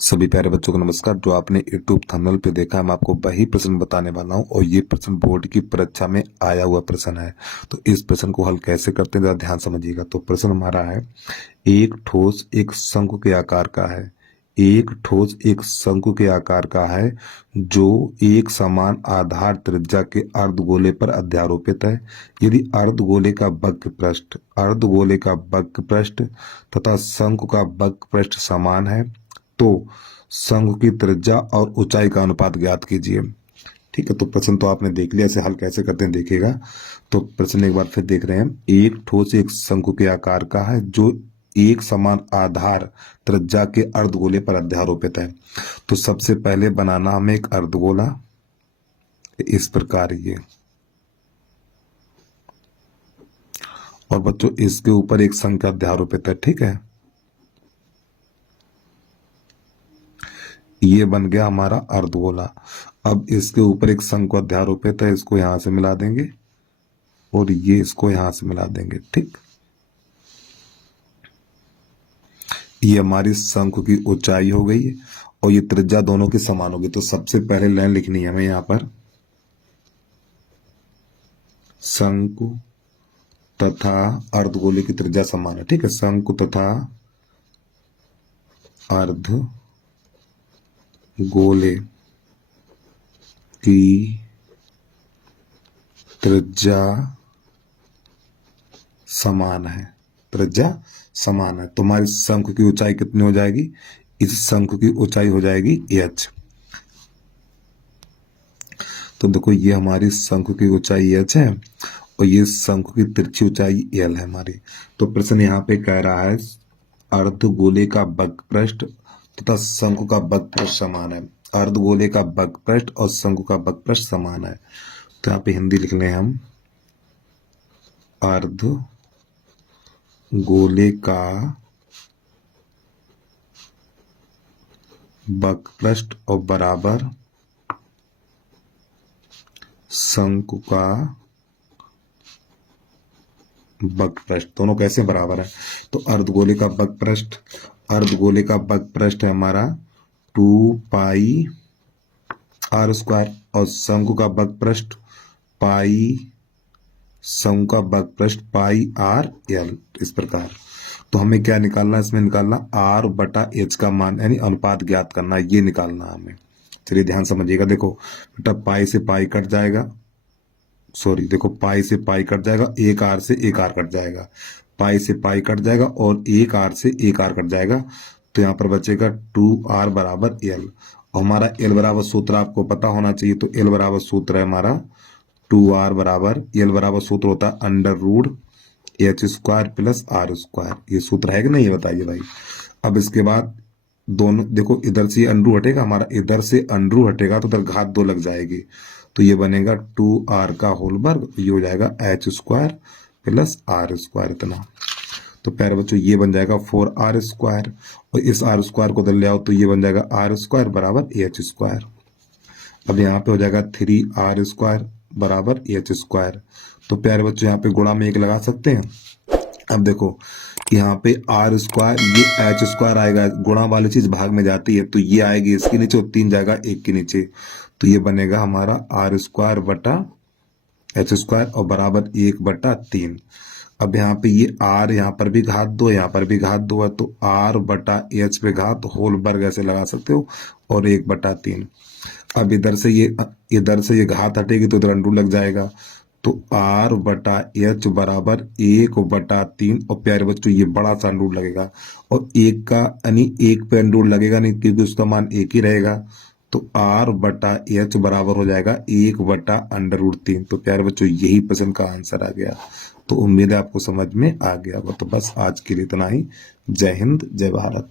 सभी प्यारे बच्चों को नमस्कार। जो आपने यूट्यूब थंबनेल पे देखा है, मैं आपको वही प्रश्न बताने वाला हूं और ये प्रश्न बोर्ड की परीक्षा में आया हुआ प्रश्न है। तो इस प्रश्न को हल कैसे करते हैं जरा ध्यान समझिएगा। तो प्रश्न हमारा है, एक ठोस एक शंकु के आकार का है। एक ठोस एक शंकु के आकार का है जो एक समान आधार त्रिज्या के अर्धगोले पर अध्यारोपित है। यदि अर्धगोले का वक्र पृष्ठ तथा शंकु का वक्र पृष्ठ समान है तो शंकु की त्रिज्या और ऊंचाई का अनुपात ज्ञात कीजिए। ठीक है, तो प्रश्न तो आपने देख लिया, इसे हल कैसे करते हैं देखिएगा। तो प्रश्न एक बार फिर देख रहे हैं, एक ठोस एक शंकु के आकार का है जो एक समान आधार त्रिज्या के अर्धगोले पर अध्यारोपित है। तो सबसे पहले बनाना हमें एक अर्धगोला इस प्रकार ये, और बच्चों इसके ऊपर एक संख्या अध्यारोपित है। ठीक है, ये बन गया हमारा अर्धगोला। अब इसके ऊपर एक शंकु अध्यारोपित है, इसको यहां से मिला देंगे और ये इसको यहां से मिला देंगे। ठीक, ये हमारी शंकु की ऊंचाई हो गई है और ये त्रिज्या दोनों की समान होगी। तो सबसे पहले लाइन लिखनी है हमें यहां पर, शंकु तथा अर्धगोले की त्रिज्या समान है। ठीक है, शंकु तथा अर्धगोले की त्रिज्या समान है। त्रिज्या समान है तो हमारी शंकु की ऊंचाई कितनी हो जाएगी? इस शंकु की ऊंचाई हो जाएगी h। तो देखो ये हमारी शंकु की ऊंचाई h है और ये शंकु की तिरछी ऊंचाई l है हमारी। तो प्रश्न यहाँ पे कह रहा है अर्धगोले का वक्र पृष्ठ तथा शंकु का वक्र पृष्ठ समान है। अर्धगोले का वक्र पृष्ठ और शंकु का वक्र पृष्ठ समान है। तो यहाँ पे हिंदी लिख लें हम, अर्धगोले का वक्र पृष्ठ और बराबर शंकु का वक्र पृष्ठ, दोनों कैसे बराबर है? तो अर्धगोले का वक्र पृष्ठ है हमारा 2 पाई r स्क्वायर और शंकु का वक्र पृष्ठ पाई r l, इस प्रकार। तो हमें क्या निकालना है इसमें? निकालना r बटा h का मान यानी अनुपात ज्ञात करना, ये निकालना हमें। चलिए ध्यान समझिएगा। देखो बेटा, पाई से पाई कट जाएगा, देखो पाई से पाई कट जाएगा, एक आर से एक आर कट जाएगा, पाई से पाई कट जाएगा और एक आर से एक आर कट जाएगा। तो यहाँ पर बचेगा 2r बराबर l। और हमारा l बराबर सूत्र आपको पता होना चाहिए। तो l बराबर सूत्र है हमारा 2r बराबर, l बराबर सूत्र होता है under root h square plus r square. ये सूत्र है कि नहीं, ये बताइए भाई। अब इसके बाद दोनों देखो, इधर से अंडरू हटेगा हमारा, इधर से अंडरू हटेगा तो उधर घात 2 लग जाएगी। तो ये बनेगा 2r का होल वर्ग, ये हो जाएगा h square plus r square इतना। तो प्यारे बच्चों ये बन जाएगा 4r स्क्वायर और इस r स्क्वायर को उधर ले आओ तो ये बन जाएगा r स्क्वायर बराबर h स्क्वायर। अब यहाँ पे हो जाएगा 3r स्क्वायर बराबर h स्क्वायर। तो प्यारे बच्चों यहाँ पे गुणा में 1 लगा सकते हैं। अब देखो यहाँ पे r स्क्वायर, ये h स्क्वायर आएगा, गुणा वाली चीज भाग में जाती है तो ये आएगी इसके नीचे और 3 जाएगा 1 के नीचे। तो ये बनेगा हमारा r स्क्वायर बटा h स्क्वायर और बराबर 1 बटा 3। अब यहाँ पे ये r, यहाँ पर भी घात 2, यहाँ पर भी घात 2 है तो r बटा h पे घात होल वर्ग ऐसे लगा सकते हो और 1 बटा 3। अब इधर से ये घात हटेगी तो इधर अंडू लग जाएगा। तो r बटा h बराबर 1 बटा 3 और प्यारे बच्चों ये बड़ा सा अंडू लगेगा और 1 का यानी 1 पे अंडू लगेगा नहीं क्योंकि उसका मान 1 ही रहेगा। तो r बटा h बराबर हो जाएगा 1 बटा अंडर रूट 3। तो प्यारे बच्चों यही प्रश्न का आंसर आ गया। तो उम्मीद है आपको समझ में आ गया होगा। तो बस आज के लिए इतना ही। जय हिंद, जय भारत।